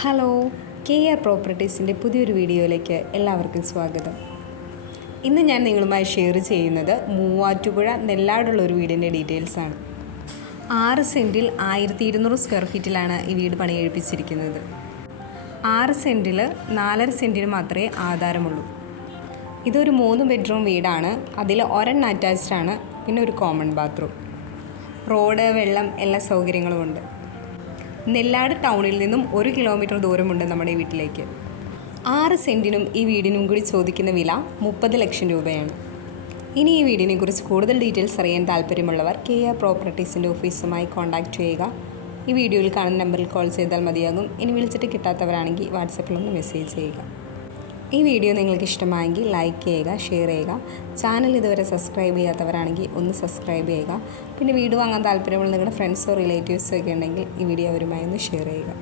Hello, KR പ്രോപ്പർട്ടീസിൻ്റെ പുതിയൊരു വീഡിയോയിലേക്ക് എല്ലാവർക്കും സ്വാഗതം. ഇന്ന് ഞാൻ നിങ്ങളുമായി ഷെയർ ചെയ്യുന്നത് മൂവാറ്റുപുഴ നെല്ലാടുള്ള ഒരു വീടിൻ്റെ ഡീറ്റെയിൽസാണ്. 6 സെൻറ്റിൽ 1200 സ്ക്വയർ ഫീറ്റിലാണ് ഈ വീട് പണിയെഴുപ്പിച്ചിരിക്കുന്നത്. 6 സെൻറ്റിൽ 4.5 സെൻറ്റിന് മാത്രമേ ആധാരമുള്ളൂ. ഇതൊരു 3 ബെഡ്റൂം വീടാണ്. അതിൽ ഒരെണ്ണം അറ്റാച്ച്ഡാണ്, പിന്നെ ഒരു കോമൺ ബാത്റൂം. റോഡ്, വെള്ളം, എല്ലാ സൗകര്യങ്ങളുമുണ്ട്. നെല്ലാട് ടൗണിൽ നിന്നും 1 കിലോമീറ്റർ ദൂരമുണ്ട് നമ്മുടെ വീട്ടിലേക്ക്. 6 സെൻറ്റിനും ഈ വീടിനും കൂടി ചോദിക്കുന്ന വില 30 ലക്ഷം രൂപയാണ്. ഇനി ഈ വീടിനെ കുറിച്ച് കൂടുതൽ ഡീറ്റെയിൽസ് അറിയാൻ താല്പര്യമുള്ളവർ KR പ്രോപ്പർട്ടീസിൻ്റെ ഓഫീസുമായി കോൺടാക്റ്റ് ചെയ്യുക. ഈ വീഡിയോയിൽ കാണുന്ന നമ്പറിൽ കോൾ ചെയ്താൽ മതിയാകും. ഇനി വിളിച്ചിട്ട് കിട്ടാത്തവരാണെങ്കിൽ വാട്സപ്പിലൊന്ന് മെസ്സേജ് ചെയ്യുക. ഈ വീഡിയോ നിങ്ങൾക്ക് ഇഷ്ടമായെങ്കിൽ ലൈക്ക് ചെയ്യുക, ഷെയർ ചെയ്യുക. ചാനൽ ഇതുവരെ സബ്സ്ക്രൈബ് ചെയ്യാത്തവരാണെങ്കിൽ ഒന്ന് സബ്സ്ക്രൈബ് ചെയ്യുക. പിന്നെ വീട് വാങ്ങാൻ താല്പര്യമുള്ള നിങ്ങളുടെ ഫ്രണ്ട്സോ റിലേറ്റീവ്സോ ഒക്കെ ഉണ്ടെങ്കിൽ ഈ വീഡിയോ അവരുമായി ഒന്ന് ഷെയർ ചെയ്യുക.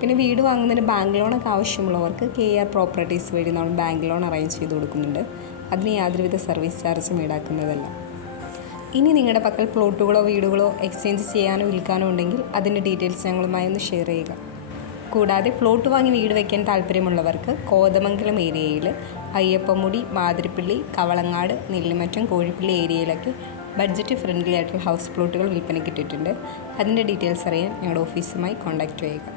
പിന്നെ വീട് വാങ്ങുന്നതിന് ബാങ്ക് ലോണൊക്കെ ആവശ്യമുള്ളവർക്ക് KR പ്രോപ്പർട്ടീസ് വഴി നമ്മൾ ബാങ്ക് ലോൺ അറേഞ്ച് ചെയ്ത് കൊടുക്കുന്നുണ്ട്. അതിന് യാതൊരുവിധ സർവീസ് ചാർജും ഈടാക്കുന്നതല്ല. ഇനി നിങ്ങളുടെ പക്കൽ പ്ലോട്ടുകളോ വീടുകളോ എക്സ്ചേഞ്ച് ചെയ്യാനോ വിൽക്കാനോ ഉണ്ടെങ്കിൽ അതിൻ്റെ ഡീറ്റെയിൽസ് ഞങ്ങളുമായി ഒന്ന് ഷെയർ ചെയ്യുക. കൂടാതെ പ്ലോട്ട് വാങ്ങി വീട് വയ്ക്കാൻ താല്പര്യമുള്ളവർക്ക് കോതമംഗലം ഏരിയയിൽ അയ്യപ്പമുടി, മാതിരപ്പള്ളി, കവളങ്ങാട്, നെല്ലിമറ്റം, കോഴിപ്പള്ളി ഏരിയയിലൊക്കെ ബഡ്ജറ്റ് ഫ്രണ്ട്ലി ആയിട്ടുള്ള ഹൗസ് പ്ലോട്ടുകൾ വിൽപ്പനയ്ക്ക് ഇട്ടിട്ടുണ്ട്. അതിൻ്റെ ഡീറ്റെയിൽസ് അറിയാൻ ഞങ്ങളുടെ ഓഫീസുമായി കോൺടാക്റ്റ് ചെയ്യുക.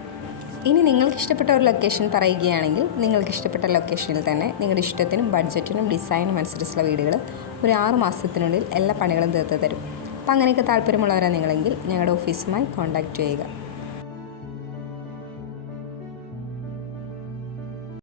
ഇനി നിങ്ങൾക്ക് ഇഷ്ടപ്പെട്ട ഒരു ലൊക്കേഷൻ പറയുകയാണെങ്കിൽ നിങ്ങൾക്ക് ഇഷ്ടപ്പെട്ട ലൊക്കേഷനിൽ തന്നെ നിങ്ങളുടെ ഇഷ്ടത്തിനും ബഡ്ജറ്റിനും ഡിസൈനും അനുസരിച്ചുള്ള വീടുകൾ ഒരു 6 മാസത്തിനുള്ളിൽ എല്ലാ പണികളും തീർത്ത് തരും. അപ്പോൾ അങ്ങനെയൊക്കെ താല്പര്യമുള്ളവരാണ് നിങ്ങളെങ്കിൽ ഞങ്ങളുടെ ഓഫീസുമായി കോൺടാക്റ്റ് ചെയ്യുക.